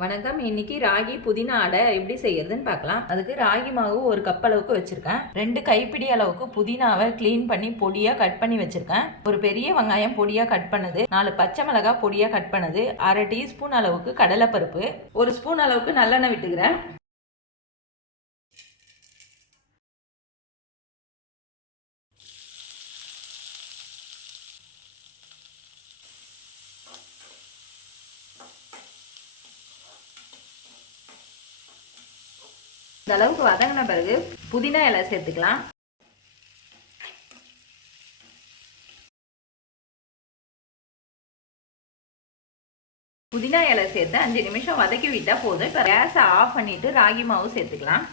வணக்கம். இன்னைக்கு ராகி புதினா அடை எப்படி செய்யறதுன்னு பார்க்கலாம். அதுக்கு ராகி மாவு ஒரு கப் அளவுக்கு வச்சிருக்கேன். ரெண்டு கைப்பிடி அளவுக்கு புதினாவை க்ளீன் பண்ணி பொடியா கட் பண்ணி வச்சிருக்கேன். ஒரு பெரிய வெங்காயம் பொடியா கட் பண்ணது. நாலு பச்சை மிளகாய் பொடியா கட் பண்ணது. அரை டீஸ்பூன் அளவுக்கு கடலைப்பருப்பு. ஒரு ஸ்பூன் அளவுக்கு நல்லெண்ணெய் விட்டுக்கிறேன். இந்த அளவுக்கு வதங்கின பிறகு புதினா இலை சேர்த்துக்கலாம். புதினா இலை சேர்த்து அஞ்சு நிமிஷம் வதக்கி விட்டா போதும். இப்போ கேஸை ஆஃப் பண்ணிட்டு ராகி மாவு சேர்த்துக்கலாம்.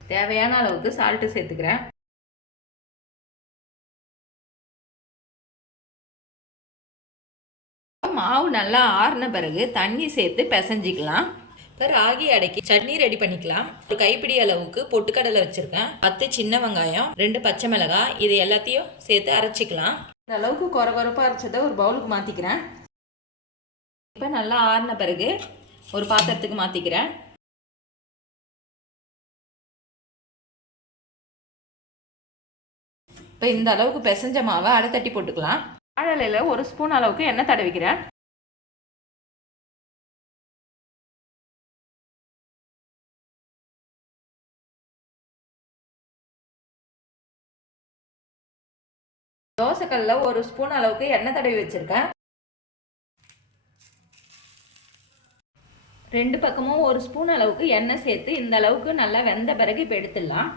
தேவையான அளவுக்கு சால்ட்டு சேர்த்துக்கிறேன். மாவு நல்லா ஆறின பிறகு தண்ணி சேர்த்து பிசைஞ்சிக்கலாம். ராகி அடைக்கி சட்னி ரெடி பண்ணிக்கலாம். ஒரு கைப்பிடி அளவுக்கு பொட்டுக்கடலை வச்சுருக்கேன். பத்து சின்ன வெங்காயம் ரெண்டு பச்சை மிளகாய் இது எல்லாத்தையும் சேர்த்து அரைச்சிக்கலாம். இந்த அளவுக்கு குறை குறைப்பாக அரைச்சதை ஒரு பவுலுக்கு மாற்றிக்கிறேன் இப்போ நல்லா ஆறின பிறகு ஒரு பாத்திரத்துக்கு மாற்றிக்கிறேன் இப்போ இந்த அளவுக்கு பிசைஞ்ச மாவை அடை தட்டி போட்டுக்கலாம். வாழலையில் ஒரு ஸ்பூன் அளவுக்கு எண்ணெய் தடவிக்கிறேன். தோசைக்கல்ல ஒரு ஸ்பூன் அளவுக்கு எண்ணெய் தடவி வச்சுருக்கேன். ரெண்டு பக்கமும் ஒரு ஸ்பூன் அளவுக்கு எண்ணெய் சேர்த்து இந்த அளவுக்கு நல்லா வெந்த பிறகு இப்போ எடுத்துடலாம்.